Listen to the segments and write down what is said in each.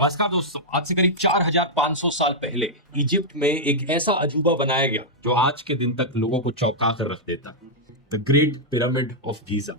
नमस्कार दोस्तों, आज से करीब 4500 साल पहले इजिप्ट में एक ऐसा अजूबा बनाया गया जो आज के दिन तक लोगों को चौंका कर रख देता। The great pyramid of Giza.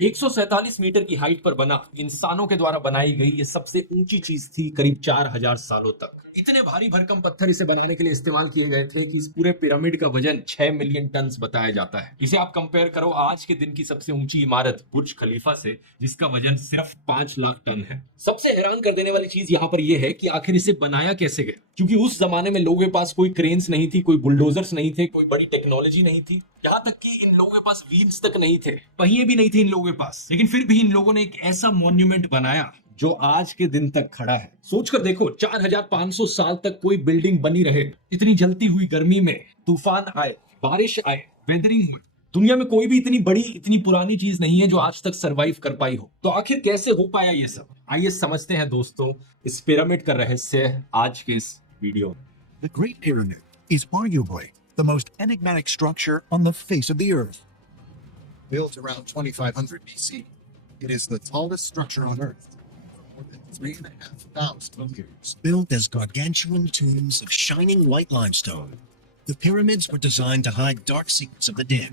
147 metre की हाइट पर बना, इंसानों के द्वारा बनाई गई ये सबसे ऊंची चीज थी करीब 4000 सालों तक। इतने भारी भरकम पत्थर इसे बनाने के लिए इस्तेमाल किए गए थे कि इस पूरे पिरामिड का वजन 6 मिलियन टन बताया जाता है। इसे आप कंपेयर करो आज के दिन की सबसे ऊंची इमारत बुर्ज खलीफा से, जिसका वजन सिर्फ 5 लाख टन है। सबसे हैरान कर देने वाली चीज यहाँ पर यह है कि आखिर इसे बनाया कैसे गया, क्योंकि उस जमाने में लोगों के पास कोई क्रेन्स नहीं थी, कोई बुलडोजर्स नहीं थे, कोई बड़ी टेक्नोलॉजी नहीं थी, यहाँ तक कि इन लोगों के पास व्हील्स तक नहीं थे, पहिए भी नहीं थे इन लोगों के पास। लेकिन फिर भी इन लोगों ने एक ऐसा मॉन्यूमेंट बनाया जो आज के दिन तक खड़ा है। सोचकर देखो, 4500 साल तक कोई बिल्डिंग बनी रहे, इतनी जलती हुई गर्मी में तूफान आए, बारिश आए, वेदरिंग हुई, दुनिया में कोई भी इतनी बड़ी, इतनी पुरानी चीज नहीं है जो आज तक सरवाइव कर पाई हो। तो आखिर कैसे हो पाया ये सब? आइए समझते हैं दोस्तों इस पिरामिड का रहस्य आज के इस वीडियो में। The Great Pyramid is arguably the most enigmatic structure on the face of the Earth. Built around 2500 BC, it is the tallest structure on Earth for more than 3,500 years. Built as gargantuan tombs of shining white limestone, the pyramids were designed to hide dark secrets of the dead.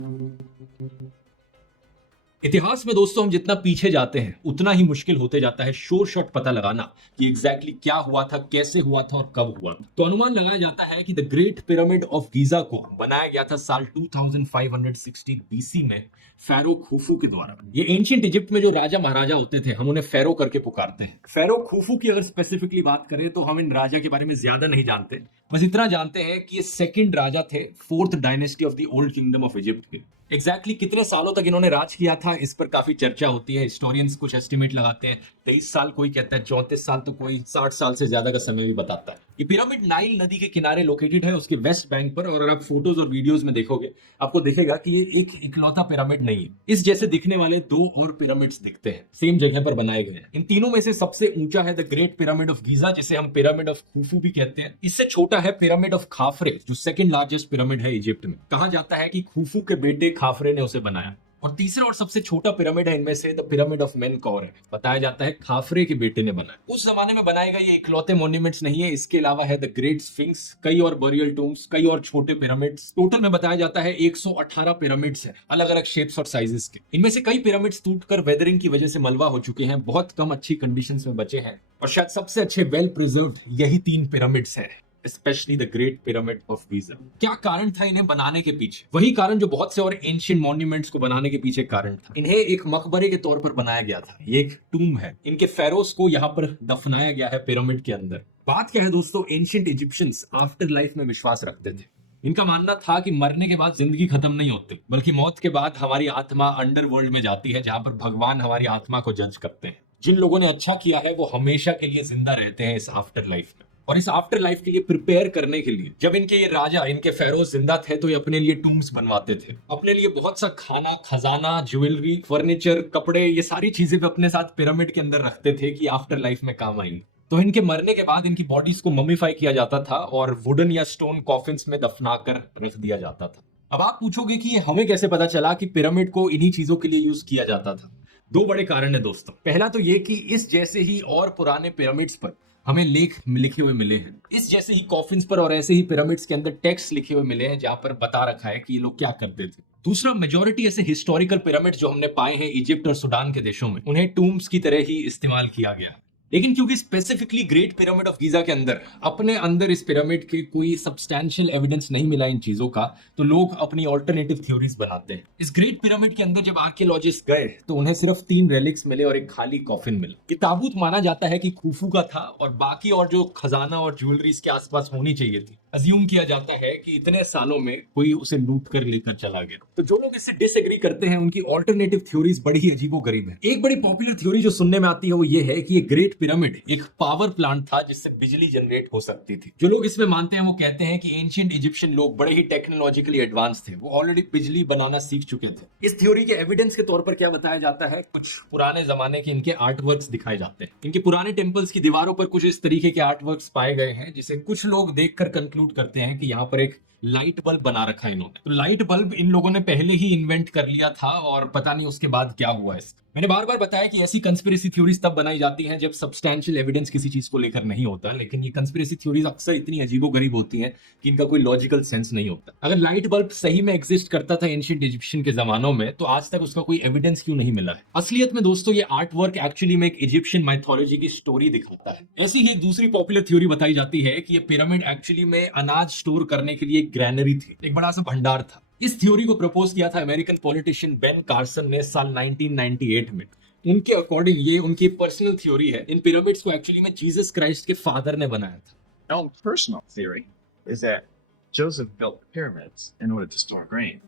इतिहास में दोस्तों हम जितना पीछे जाते हैं उतना ही मुश्किल होते जाता है श्योर शॉट पता लगाना कि एग्जैक्टली क्या हुआ था, कैसे हुआ था और कब हुआ था। तो अनुमान लगाया जाता है कि the great pyramid of Giza को बनाया गया था साल 2560 बीसी में फेरो खुफू के द्वारा। ये एंशिएंट इजिप्ट में जो राजा महाराजा होते थे, हम उन्हें फेरो करके पुकारते हैं। फेरो खुफू की अगर स्पेसिफिकली बात करें तो हम इन राजा के बारे में ज्यादा नहीं जानते, बस इतना जानते हैं कि ये सेकंड राजा थे 4th dynasty of the old kingdom of Egypt के। एग्जैक्टली कितने सालों तक इन्होंने राज किया था इस पर काफी चर्चा होती है। हिस्टोरियंस कुछ एस्टिमेट लगाते हैं 23 साल, कोई कहता है 34 साल, तो कोई 60 साल से ज्यादा का समय भी बताता है। ये पिरामिड नाइल नदी के किनारे लोकेटेड है, उसके वेस्ट बैंक पर। और अगर आप फोटोज और वीडियोस में देखोगे आपको दिखेगा कि ये एक इकलौता पिरामिड नहीं है, इस जैसे दिखने वाले 2 और पिरामिड्स दिखते हैं, सेम जगह पर बनाए गए हैं। इन तीनों में से सबसे ऊंचा है the great pyramid of Giza, जिसे हम पिरामिड ऑफ खुफू भी कहते हैं। इससे छोटा है पिरामिड ऑफ खाफरे, जो सेकंड लार्जेस्ट पिरामिड है इजिप्ट में। कहा जाता है कि खुफू के बेटे खाफरे ने उसे बनाया। और तीसरा और सबसे छोटा पिरामिड है इनमें से द पिरामिड ऑफ मेनकौर है, बताया जाता है खाफरे के बेटे ने बनाया। उस जमाने में बनाए गए ये इकलौते मॉन्यूमेंट्स नहीं है, इसके अलावा है द ग्रेट स्फिंक्स, कई और बरियल टूम्स, कई और छोटे पिरामिड्स। टोटल में बताया जाता है 118 पिरामिड्स हैं, अलग अलग शेप्स और साइजेस के। इनमें से कई पिरामिड्स टूटकर वेदरिंग की वजह से मलबा हो चुके हैं, बहुत कम अच्छी कंडीशंस में बचे हैं। और शायद सबसे अच्छे वेल प्रिजर्व्ड यही 3 पिरामिड्स हैं, specially the great pyramid of Giza. क्या कारण था इन्हें बनाने के पीछे? वही कारण जो बहुत से और एंशिएंट मॉन्यूमेंट्स को बनाने के पीछे कारण था। इन्हें एक मकबरे के तौर पर बनाया गया था, ये एक टूम है। इनके फेरोस को यहाँ पर दफनाया गया है पिरामिड के अंदर। बात क्या है दोस्तों, एंशिएंट इजिप्शियंस आफ्टर लाइफ में विश्वास रखते थे। इनका मानना था कि मरने के बाद जिंदगी खत्म नहीं होती, बल्कि मौत के बाद हमारी आत्मा अंडरवर्ल्ड में जाती है, जहां पर भगवान हमारी आत्मा को जज करते हैं। जिन लोगों ने अच्छा किया है वो हमेशा के लिए जिंदा रहते हैं इस आफ्टर लाइफ में। और इस आफ्टर लाइफ के लिए प्रिपेयर करने के लिए जब इनके ये राजा, इनके फेरोज जिंदा थे, तो ये अपने लिए टूम्स बनवाते थे। अपने लिए बहुत सा खाना, खजाना, ज्वेलरी, फर्नीचर, कपड़े, ये सारी चीजें भी अपने साथ पिरामिड के अंदर रखते थे कि आफ्टर लाइफ में काम आएंगे। तो इनके मरने के बाद इनकी बॉडीज को ममीफाई किया जाता था और वुडन या स्टोन कॉफिन्स में दफनाकर रख दिया जाता था। अब आप पूछोगे कि ये हमें कैसे पता चला कि पिरामिड को इन्हीं चीजों के लिए यूज किया जाता था? 2 बड़े कारण है दोस्तों। पहला तो ये कि इस जैसे ही और पुराने पिरामिड्स पर हमें लेख लिखे हुए मिले हैं, इस जैसे ही कॉफिन्स पर और ऐसे ही पिरामिड्स के अंदर टेक्स्ट लिखे हुए मिले हैं जहां पर बता रखा है कि ये लोग क्या करते थे। दूसरा, मेजॉरिटी ऐसे हिस्टोरिकल पिरामिड्स जो हमने पाए हैं इजिप्ट और सूडान के देशों में, उन्हें टूम्स की तरह ही इस्तेमाल किया गया। लेकिन क्योंकि specifically great pyramid of Giza के अंदर अपने अंदर इस पिरामिड के कोई सब्सटैंशियल एविडेंस नहीं मिला इन चीजों का, तो लोग अपनी ऑल्टरनेटिव थ्योरीज बनाते हैं। इस ग्रेट पिरामिड के अंदर जब आर्कियोलॉजिस्ट गए तो उन्हें सिर्फ 3 रेलिक्स मिले और एक खाली कॉफिन मिला। ये ताबूत माना जाता है कि खुफू का था और बाकी और जो खजाना और ज्वेलरी इसके आसपास होनी चाहिए थी, अज्यूम किया जाता है कि इतने सालों में कोई उसे लूट कर लेकर चला गया। तो जो लोग इससे डिसएग्री करते हैं उनकी ऑल्टरनेटिव थ्योरीज बड़ी ही अजीबोगरीब है। एक बड़ी पॉपुलर थ्योरी जो सुनने में आती है वो ये है कि ये ग्रेट पिरामिड एक पावर प्लांट था जिससे बिजली जनरेट हो सकती थी। जो लोग इसमें मानते हैं वो कहते हैं कि एंशिएंट इजिप्शियन लोग बड़े ही टेक्नोलॉजिकली एडवांस थे, वो ऑलरेडी बिजली बनाना सीख चुके थे। इस थ्योरी के एविडेंस के तौर पर क्या बताया जाता है, कुछ पुराने जमाने के इनके आर्ट वर्क्स दिखाए जाते हैं। इनके पुराने टेम्पल्स की दीवारों पर कुछ इस तरीके के आर्ट वर्क्स पाए गए हैं जिसे कुछ लोग देखकर कंक्लूड करते हैं कि यहाँ पर एक लाइट बल्ब बना रखा है इन्होंने। तो लाइट बल्ब इन लोगों ने पहले ही इन्वेंट कर लिया था और पता नहीं उसके बाद क्या हुआ इसका। मैंने बार बार बताया कि ऐसी कंस्पिरेसी थ्योरीज तब बनाई जाती हैं जब सब्सटैंशियल एविडेंस किसी चीज को लेकर नहीं होता, लेकिन ये कंस्पिरेसी थ्योरीज अक्सर इतनी अजीबोगरीब होती हैं कि इनका कोई लॉजिकल सेंस नहीं होता। अगर लाइट बल्ब सही में एग्जिस्ट करता था एंशिएंट इजिप्शियन के जमानों में, तो आज तक उसका कोई एविडेंस क्यों नहीं मिला है? असलियत में दोस्तों ये आर्ट वर्क एक्चुअली में एक इजिप्शियन माइथोलॉजी की स्टोरी दिखाता है। ऐसी ही एक दूसरी पॉपुलर थ्योरी बताई जाती है कि ये पिरामिड एक्चुअली में अनाज स्टोर करने के लिए एक ग्रैनरी थी, एक बड़ा सा भंडार था। इस थ्योरी को प्रपोज किया था अमेरिकन पॉलिटिशियन बेन कार्सन ने साल 1998 में। उनके अकॉर्डिंग ये उनकी पर्सनल थ्योरी है, इन पिरामिड्स को एक्चुअली में जीसस क्राइस्ट के फादर ने बनाया था। My own personal theory is that Joseph built the pyramids in order to store grain.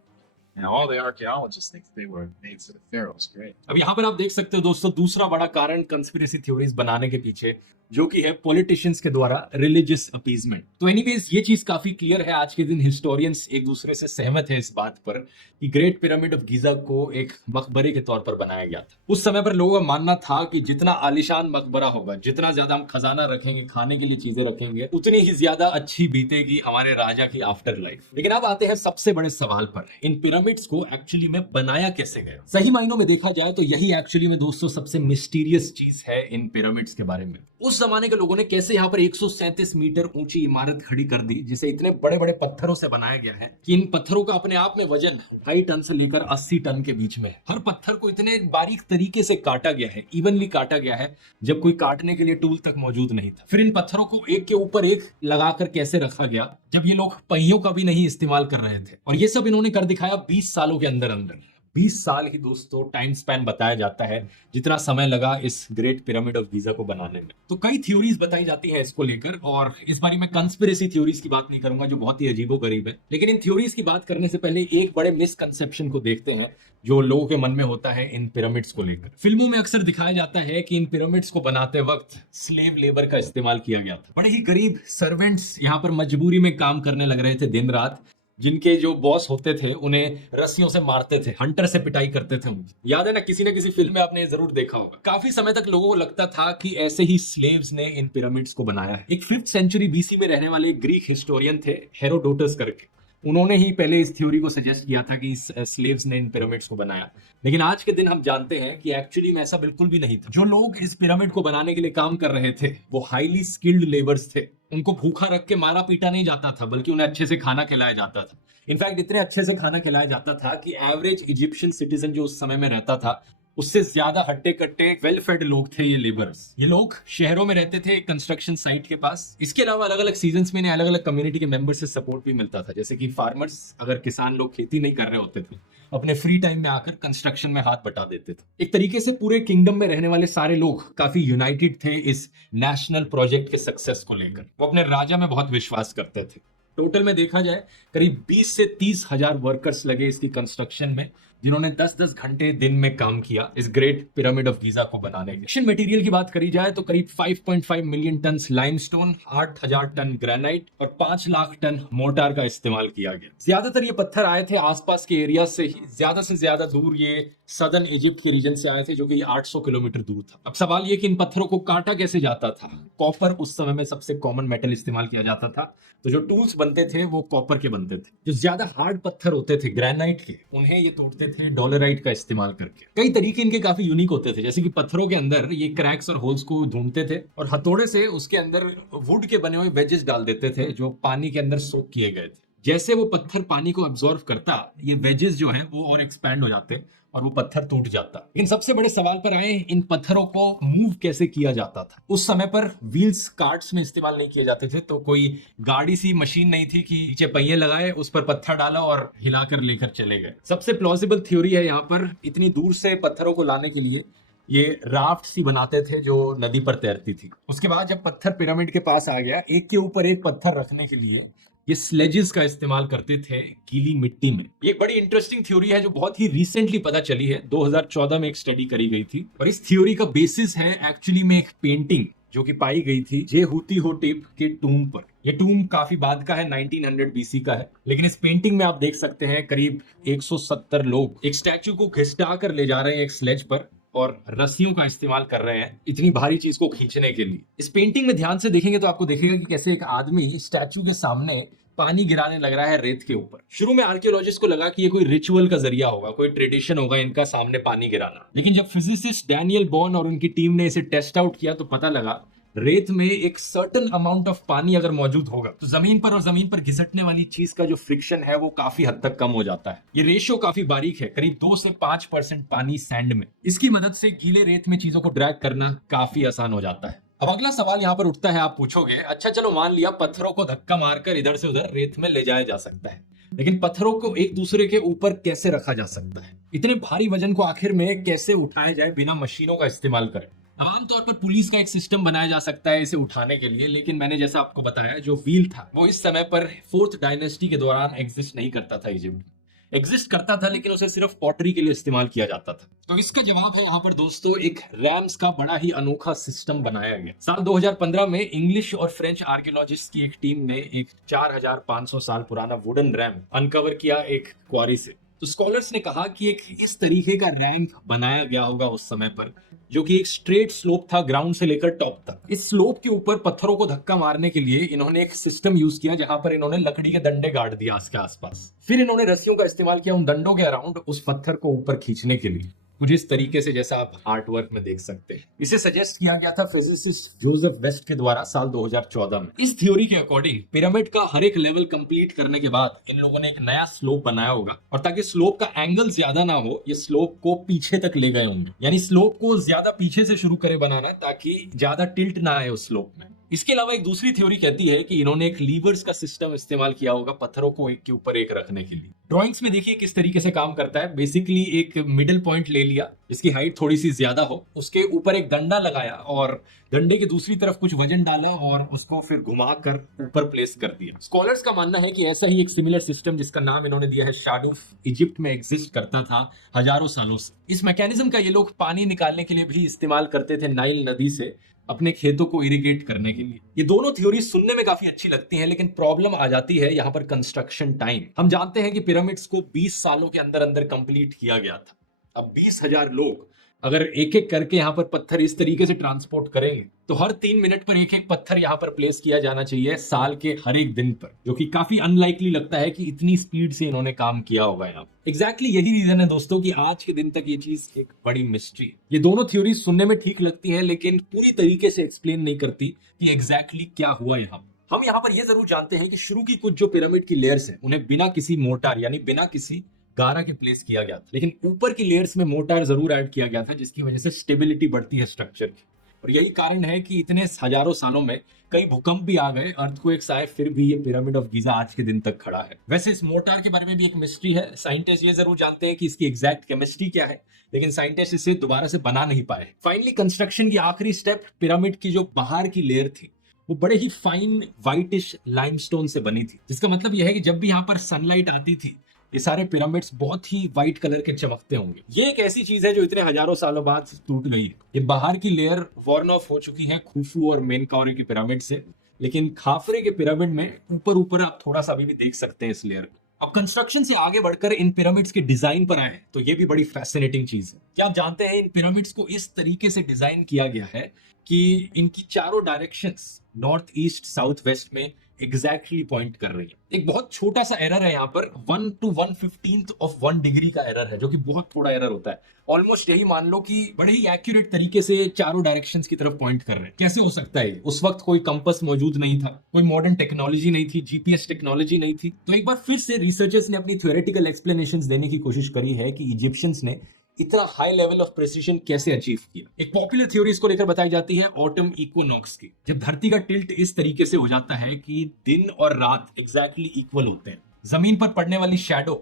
Now, all the archaeologists think they were made for the pharaoh's grave. अब यहाँ पर आप देख सकते हो दोस्तों दूसरा बड़ा कारण कंस्पिरेसी थ्योरीज बनाने के पीछे, जो कि है पॉलिटिशियंस के द्वारा रिलीजियस अपीजमेंट। तो एनीवेज ये चीज काफी क्लियर है, आज के दिन हिस्टोरियंस एक दूसरे से सहमत है इस बात पर कि ग्रेट पिरामिड ऑफ गीजा को एक मकबरे के तौर पर बनाया गया था। उस समय पर लोगों का मानना था कि जितना आलिशान मकबरा होगा, जितना ज्यादा हम खजाना रखेंगे, खाने के लिए चीजें रखेंगे, उतनी ही ज्यादा अच्छी बीतेगी हमारे राजा की आफ्टर लाइफ। लेकिन अब आते हैं सबसे बड़े सवाल पर, इन पिरामिड्स को एक्चुअली में बनाया कैसे गया? सही मायनों में देखा जाए तो यही एक्चुअली में दोस्तों सबसे मिस्टीरियस चीज है इन पिरामिड्स के बारे में। उस जमाने के लोगों ने कैसे यहाँ पर 137 मीटर ऊंची इमारत खड़ी कर दी, जिसे इतने बड़े बड़े पत्थरों से बनाया गया है कि इन पत्थरों का अपने आप में वजन 2.5 टन से लेकर 80 टन के बीच में है। हर पत्थर को इतने बारीक तरीके से काटा गया है, इवनली काटा गया है, जब कोई काटने के लिए टूल तक मौजूद नहीं था। फिर इन पत्थरों को एक के ऊपर एक लगाकर कैसे रखा गया, जब ये लोग पहियों का भी नहीं इस्तेमाल कर रहे थे। और ये सब इन्होंने कर दिखाया 20 सालों के अंदर अंदर। 20 साल ही दोस्तों टाइम स्पैन बताया जाता है जितना समय लगा इस ग्रेट पिरामिड ऑफ गीजा को बनाने में। तो कई थ्योरीज बताई जाती है इसको लेकर, और इस बारे में कंस्पिरेसी थ्योरीज की बात नहीं करूंगा जो बहुत ही अजीबोगरीब है। लेकिन इन थ्योरीज की बात करने से पहले एक बड़े मिसकंसेप्शन को देखते हैं जो लोगों के मन में होता है इन पिरामिड्स को लेकर। फिल्मों में अक्सर दिखाया जाता है कि इन पिरामिड्स को बनाते वक्त स्लेव लेबर का इस्तेमाल किया गया था। बड़े ही गरीब सर्वेंट्स यहाँ पर मजबूरी में काम करने लग रहे थे दिन रात, जिनके जो बॉस होते थे उन्हें रस्सियों से मारते थे, हंटर से पिटाई करते थे उनकी। याद है ना किसी फिल्म में आपने ये जरूर देखा होगा। काफी समय तक लोगों को लगता था कि ऐसे ही स्लेव्स ने इन पिरामिड्स को बनाया है। एक 5th सेंचुरी बीसी में रहने वाले ग्रीक हिस्टोरियन थे हेरोडोटस करके, उन्होंने ही पहले इस थ्योरी को सजेस्ट किया था कि स्लेव्स ने इन पिरामिड्स को बनाया। लेकिन आज के दिन हम जानते हैं कि एक्चुअली में ऐसा बिल्कुल भी नहीं था। जो लोग इस पिरामिड को बनाने के लिए काम कर रहे थे वो हाईली स्किल्ड लेबर्स थे। उनको भूखा रख के मारा पीटा नहीं जाता था, बल्कि उन्हें अच्छे से खाना खिलाया जाता था। इनफैक्ट इतने अच्छे से खाना खिलाया जाता था कि एवरेज इजिप्शियन सिटीजन जो उस समय में रहता था उससे ज्यादा हट्टे कट्टे वेल फेड लोग थे ये लेबर्स। ये लोग शहरों में रहते थे कंस्ट्रक्शन साइट के पास। इसके अलावा अलग अलग सीजन्स में इन्हें अलग अलग कम्युनिटी के मेंबर्स से सपोर्ट भी मिलता था। जैसे कि फार्मर्स, अगर किसान लोग खेती नहीं कर रहे होते थे, अपने फ्री टाइम में आकर कंस्ट्रक्शन में हाथ बटा देते थे। एक तरीके से पूरे किंगडम में रहने वाले सारे लोग काफी यूनाइटेड थे इस नेशनल प्रोजेक्ट के सक्सेस को लेकर। वो अपने राजा में बहुत विश्वास करते थे। टोटल में देखा जाए करीब 20 से 30 हजार वर्कर्स लगे इसकी कंस्ट्रक्शन में, जिन्होंने 10-10 घंटे दिन में काम किया इस ग्रेट पिरामिड ऑफ गीजा को बनाने के। एक्शन मटेरियल की बात करी जाए तो करीब 5.5 million ton limestone, 8000 ton granite और 5 लाख टन मोर्टार का इस्तेमाल किया गया। ज्यादातर ये पत्थर आए थे आसपास के एरिया से ही, ज्यादा से ज्यादा दूर ये सदर्न इजिप्ट के रीजन से आए थे, जो कि 800 किलोमीटर दूर था। अब सवाल ये कि इन पत्थरों को काटा कैसे जाता था। कॉपर उस समय में सबसे कॉमन मेटल इस्तेमाल किया जाता था, तो जो टूल्स बनते थे वो कॉपर के बनते थे। जो ज्यादा हार्ड पत्थर होते थे ग्रेनाइट के, उन्हें ये तोड़ते थे डॉलराइट का इस्तेमाल करके। कई तरीके इनके काफी यूनिक होते थे, जैसे कि पत्थरों के अंदर ये क्रैक्स और होल्स को ढूंढते थे और हथौड़े से उसके अंदर वुड के बने हुए वेजेस डाल देते थे जो पानी के अंदर सोक किए गए थे। जैसे वो पत्थर पानी को अब्सॉर्व करता, ये वेजेस जो हैं वो और एक्सपैंड हो जाते और वो पत्थर टूट जाता। लेकिन सबसे बड़े सवाल पर आए, इन पत्थरों को मूव कैसे किया जाता था। उस समय पर व्हील्स कार्ट्स में इस्तेमाल नहीं किए जाते थे, तो कोई गाड़ी सी मशीन नहीं थी कि नीचे पहिए लगाए, उस पर पत्थर डाला और हिलाकर लेकर चले गए। सबसे प्लॉजिबल थ्योरी है यहाँ पर, इतनी दूर से पत्थरों को लाने के लिए ये राफ्ट सी बनाते थे जो नदी पर तैरती थी। उसके बाद जब पत्थर पिरामिड के पास आ गया, एक के ऊपर एक पत्थर रखने के लिए ये स्लेजेस का इस्तेमाल करते थे गीली मिट्टी में। ये एक बड़ी इंटरेस्टिंग थ्योरी है जो बहुत ही रिसेंटली पता चली है। 2014 में एक स्टडी करी गई थी और इस थ्योरी का बेसिस है एक्चुअली में एक पेंटिंग जो कि पाई गई थी जेहूतीहोटिप के टूम पर। ये टूम काफी बाद का है, 1900 बीसी का है। लेकिन इस पेंटिंग में आप देख सकते हैं करीब 170 लोग एक स्टैचू को घिसटा कर ले जा रहे हैं एक स्लेज पर और रस्सियों का इस्तेमाल कर रहे हैं इतनी भारी चीज को खींचने के लिए। इस पेंटिंग में ध्यान से देखेंगे तो आपको देखेगा कि कैसे एक आदमी स्टैचू के सामने पानी गिराने लग रहा है रेत के ऊपर। शुरू में आर्कियोलॉजिस्ट को लगा कि ये कोई रिचुअल का जरिया होगा, कोई ट्रेडिशन होगा इनका सामने पानी गिराना। लेकिन जब फिजिसिस्ट डैनियल बॉर्न और उनकी टीम ने इसे टेस्ट आउट किया तो पता लगा रेत में एक सर्टेन अमाउंट ऑफ पानी अगर मौजूद होगा तो जमीन पर और जमीन पर घिसटने वाली चीज का जो फ्रिक्शन है वो काफी हद तक कम हो जाता है। ये रेशियो काफी बारीक है, करीब 2 से 5% पानी सैंड में। इसकी मदद से गीले रेत में चीजों को ड्रैग करना काफी आसान हो जाता है। अब अगला सवाल यहाँ पर उठता है, आप पूछोगे अच्छा चलो मान लिया पत्थरों को धक्का मारकर इधर से उधर रेत में ले जाया जा सकता है, लेकिन पत्थरों को एक दूसरे के ऊपर कैसे रखा जा सकता है? इतने भारी वजन को आखिर में कैसे उठाया जाए बिना मशीनों का इस्तेमाल करें? आमतौर पर पुलिस का एक सिस्टम बनाया जा सकता है इसे उठाने के लिए, लेकिन मैंने जैसा आपको बताया जो व्हील था वो इस समय पर 4th डायनेस्टी के दौरान एग्जिस्ट नहीं करता था। इजिप्ट में एग्जिस्ट करता था लेकिन उसे सिर्फ पॉटरी के लिए इस्तेमाल किया जाता था। तो इसका जवाब है यहाँ पर दोस्तों एक रैम्स का बड़ा ही अनोखा सिस्टम बनाया गया। साल 2015 में इंग्लिश और फ्रेंच आर्कियोलॉजिस्ट की एक टीम ने एक 4500 साल पुराना वुडन रैम अनकवर किया एक क्वारी से। तो स्कॉलर्स ने कहा कि एक इस तरीके का रैंप बनाया गया होगा उस समय पर, जो कि एक स्ट्रेट स्लोप था ग्राउंड से लेकर टॉप तक। इस स्लोप के ऊपर पत्थरों को धक्का मारने के लिए इन्होंने एक सिस्टम यूज किया जहां पर इन्होंने लकड़ी के डंडे गाड़ दिया इसके आसपास। फिर इन्होंने रस्सियों का इस्तेमाल किया उन डंडों के अराउंड उस पत्थर को ऊपर खींचने के लिए, कुछ इस तरीके से जैसा आप आर्ट वर्क में देख सकते हैं। इसे सजेस्ट किया गया था फिजिसिस्ट जोसेफ वेस्ट के द्वारा साल 2014 में। इस थ्योरी के अकॉर्डिंग पिरामिड का हर एक लेवल कंप्लीट करने के बाद इन लोगों ने एक नया स्लोप बनाया होगा, और ताकि स्लोप का एंगल ज्यादा ना हो ये स्लोप को पीछे तक ले गए होंगे, यानी स्लोप को ज्यादा पीछे से शुरू करे बनाना ताकि ज्यादा टिल्ट ना आए उस स्लोप में। इसके अलावा एक दूसरी थ्योरी कहती है कि इन्होंने एक लीवर्स का सिस्टम इस्तेमाल किया होगा पत्थरों को एक के ऊपर एक रखने के लिए। ड्राइंग्स में देखिए किस तरीके से काम करता है। बेसिकली एक मिडिल पॉइंट ले लिया, इसकी हाइट थोड़ी सी ज्यादा हो, उसके ऊपर एक डंडा लगाया और डंडे की दूसरी तरफ कुछ वजन डाला और उसको फिर घुमाकर ऊपर प्लेस कर दिया। स्कॉलर्स का मानना है कि ऐसा ही एक सिमिलर सिस्टम जिसका नाम इन्होंने दिया है शैडो, इजिप्ट में एग्जिस्ट करता था हजारों सालों से। इस मैकेनिज्म का ये लोग पानी निकालने के लिए भी इस्तेमाल करते थे नाइल नदी से, अपने खेतों को इरिगेट करने के लिए। ये दोनों थ्योरी सुनने में काफी अच्छी लगती हैं, लेकिन प्रॉब्लम आ जाती है यहाँ पर कंस्ट्रक्शन टाइम। हम जानते हैं कि पिरामिड्स को 20 सालों के अंदर अंदर कंप्लीट किया गया था। अब 20,000 लोग अगर एक एक करके यहाँ पर पत्थर इस तरीके से ट्रांसपोर्ट करेंगे तो हर 3 मिनट पर एक एक पत्थर यहाँ पर प्लेस किया जाना चाहिए साल के हर एक दिन पर, जो कि काफी अनलाइकली लगता है कि इतनी स्पीड से इन्होंने काम किया होगा यहाँ। एग्जैक्टली यही रीजन है दोस्तों कि आज के दिन तक ये चीज एक बड़ी मिस्ट्री। ये दोनों थ्योरी सुनने में ठीक लगती है लेकिन पूरी तरीके से एक्सप्लेन नहीं करती कि एग्जैक्टली क्या हुआ यहाँ। हम यहाँ पर ये जरूर जानते हैं कि शुरू की कुछ जो पिरामिड की लेयर्स है उन्हें बिना किसी मोर्टार यानी बिना किसी गारा के प्लेस किया गया था, लेकिन ऊपर की लेयर्स में मोर्टार जरूर ऐड किया गया था जिसकी वजह से स्टेबिलिटी बढ़ती है स्ट्रक्चर की। और यही कारण है कि इतने हजारों सालों में कई भूकंप भी आ गए, अर्थक्वेक्स आए, फिर भी ये पिरामिड ऑफ गीजा आज के दिन तक खड़ा है। वैसे इस मोर्टार के बारे में भी एक मिस्ट्री है। साइंटिस्ट ये जरूर जानते हैं कि इसकी एग्जैक्ट केमिस्ट्री क्या है, लेकिन साइंटिस्ट इसे दोबारा से बना नहीं पाए। फाइनली कंस्ट्रक्शन की आखिरी स्टेप, पिरामिड की जो बाहर की लेयर थी वो बड़े ही फाइन व्हाइटिश लाइमस्टोन से बनी थी, जिसका मतलब यह है कि जब भी यहाँ पर सनलाइट आती थी ये सारे पिरामिड्स बहुत ही व्हाइट कलर के चमकते होंगे। ये एक ऐसी चीज है जो इतने हजारों सालों बाद टूट गई है। ये बाहर की लेयर वॉर्न ऑफ हो चुकी है खुफू और मेनकाउरे की पिरामिड से, लेकिन खाफरे के पिरामिड में ऊपर ऊपर आप थोड़ा सा अभी भी देख सकते हैं इस लेयर को। अब कंस्ट्रक्शन से आगे बढ़कर इन पिरामिड्स के डिजाइन पर आए तो ये भी बड़ी फैसिनेटिंग चीज है। क्या आप जानते हैं इन पिरामिड्स को इस तरीके से डिजाइन किया गया है कि इनकी चारों directions north east south west में एग्जैक्टली पॉइंट कर रही है। एक बहुत छोटा सा एरर है यहाँ पर, 1 to 1/15 of 1 डिग्री का एरर है, जो कि बहुत थोड़ा एरर होता है। ऑलमोस्ट यही मान लो कि बड़े ही एक्यूरेट तरीके से चारों डायरेक्शंस की तरफ पॉइंट कर रहे हैं। कैसे हो सकता है? उस वक्त कोई कंपास मौजूद नहीं था, कोई मॉडर्न टेक्नोलॉजी नहीं थी, जीपीएस टेक्नोलॉजी नहीं थी। तो एक बार फिर से रिसर्चर्स ने अपनी थ्योरेटिकल एक्सप्लेनेशंस देने की कोशिश करी है कि इजिप्शियंस ने इतना हाई लेवल ऑफ प्रिसिशन कैसे अचीव किया। एक पॉपुलर थ्योरी इसको लेकर बताई जाती है ऑटम इक्विनॉक्स की, जब धरती का टिल्ट इस तरीके से हो जाता है कि दिन और रात एग्जैक्टली इक्वल होते हैं। जमीन पर पड़ने वाली शैडो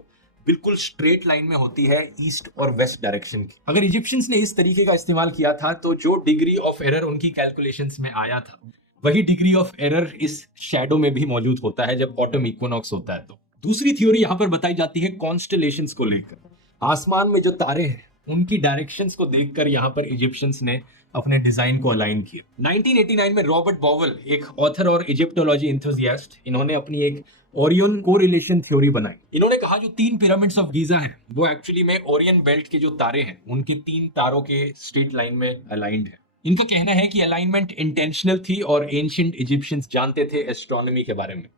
बिल्कुल स्ट्रेट लाइन में होती है ईस्ट और वेस्ट डायरेक्शन की। अगर इजिप्शियंस ने इस तरीके का इस्तेमाल किया था तो जो डिग्री ऑफ एरर उनकी कैलकुलेशंस में आया था वही डिग्री ऑफ एरर इस शैडो में भी मौजूद होता है जब ऑटम इक्विनॉक्स होता है। तो दूसरी थ्योरी यहाँ पर बताई जाती है कॉन्स्टेलेशंस को लेकर। आसमान में जो तारे हैं उनकी डायरेक्शंस को देखकर यहाँ पर इजिप्शियंस ने अपने डिजाइन को अलाइन किया। 1989 में रॉबर्ट बॉवेल, एक ऑथर और इजिप्टोलॉजी एंथुसियास्ट, इन्होंने अपनी एक ओरियन कोरिलेशन थ्योरी बनाई। इन्होंने कहा जो 3 पिरामिड्स ऑफ गीजा हैं वो एक्चुअली में ओरियन बेल्ट के जो तारे हैं उनके 3 तारों के स्ट्रेट लाइन में अलाइंड है। इनका कहना है कि अलाइनमेंट इंटेंशनल थी और एंशिएंट इजिप्शियंस जानते थे एस्ट्रोनॉमी के बारे में।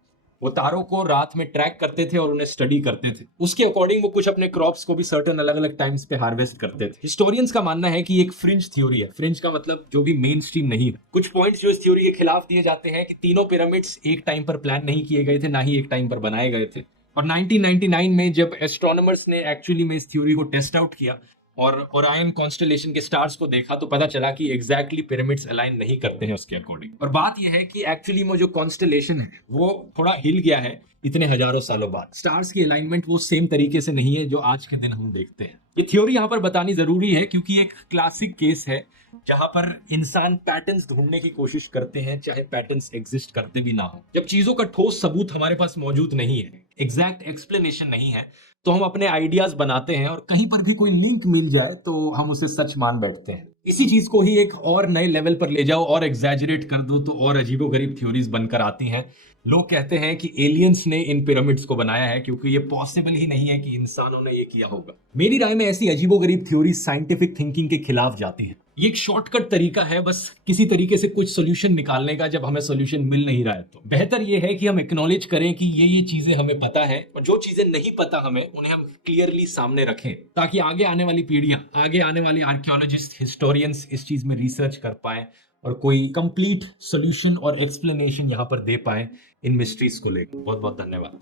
वो तारों को रात में ट्रैक करते थे और उन्हें स्टडी करते थे। उसके अकॉर्डिंग वो कुछ अपने क्रॉप्स को भी सर्टेन अलग अलग टाइम्स पे हार्वेस्ट करते थे। हिस्टोरियंस का मानना है कि एक फ्रिंज थ्योरी है। फ्रिंज का मतलब जो भी मेन स्ट्रीम नहीं है। कुछ पॉइंट्स जो इस थ्योरी के खिलाफ दिए जाते हैं कि तीनों पिरामिड्स एक टाइम पर प्लान नहीं किए गए थे, ना ही एक टाइम पर बनाए गए थे। और 1999 में जब एस्ट्रोनॉमर्स ने एक्चुअली में इस थ्योरी को टेस्ट आउट किया और ओरायन कॉन्स्टलेशन के स्टार्स को देखा तो पता चला कि एग्जैक्टली पिरामिड्स अलाइन नहीं करते हैं उसके अकॉर्डिंग। और बात यह है कि एक्चुअली में जो कॉन्स्टलेशन है वो थोड़ा हिल गया है इतने हजारों सालों बाद। स्टार्स की अलाइनमेंट वो सेम तरीके से नहीं है जो आज के दिन हम देखते हैं। ये थ्योरी यहाँ पर बतानी जरूरी है क्योंकि एक क्लासिक केस है जहां पर इंसान पैटर्न्स ढूंढने की कोशिश करते हैं चाहे पैटर्न्स एग्जिस्ट करते भी ना हो। जब चीजों का ठोस सबूत हमारे पास मौजूद नहीं है, एग्जैक्ट एक्सप्लेनेशन नहीं है, तो हम अपने आइडियाज बनाते हैं और कहीं पर भी कोई लिंक मिल जाए तो हम उसे सच मान बैठते हैं। इसी चीज को ही एक और नए लेवल पर ले जाओ और एग्जैजरेट कर दो तो और अजीबोगरीब थ्योरीज बनकर आती हैं। लोग कहते हैं कि एलियंस ने इन पिरामिड्स को बनाया है क्योंकि ये पॉसिबल ही नहीं है कि इंसानों ने ये किया होगा। मेरी राय में ऐसी अजीबोगरीब थ्योरी साइंटिफिक थिंकिंग के खिलाफ जाती है। ये एक शॉर्टकट तरीका है बस किसी तरीके से कुछ सोल्यूशन निकालने का जब हमें सोल्यूशन मिल नहीं रहा है। तो बेहतर ये है कि हम एक्नॉलेज करें कि ये चीजें हमें पता है और जो चीजें नहीं पता हमें उन्हें हम क्लियरली सामने रखें ताकि आगे आने वाली पीढ़ियां, आगे आने वाले आर्कियोलॉजिस्ट, हिस्टोरियंस इस चीज में रिसर्च कर पाए और कोई कंप्लीट सोल्यूशन और एक्सप्लेनेशन यहाँ पर दे पाए इन मिस्ट्रीज को लेकर। बहुत बहुत धन्यवाद।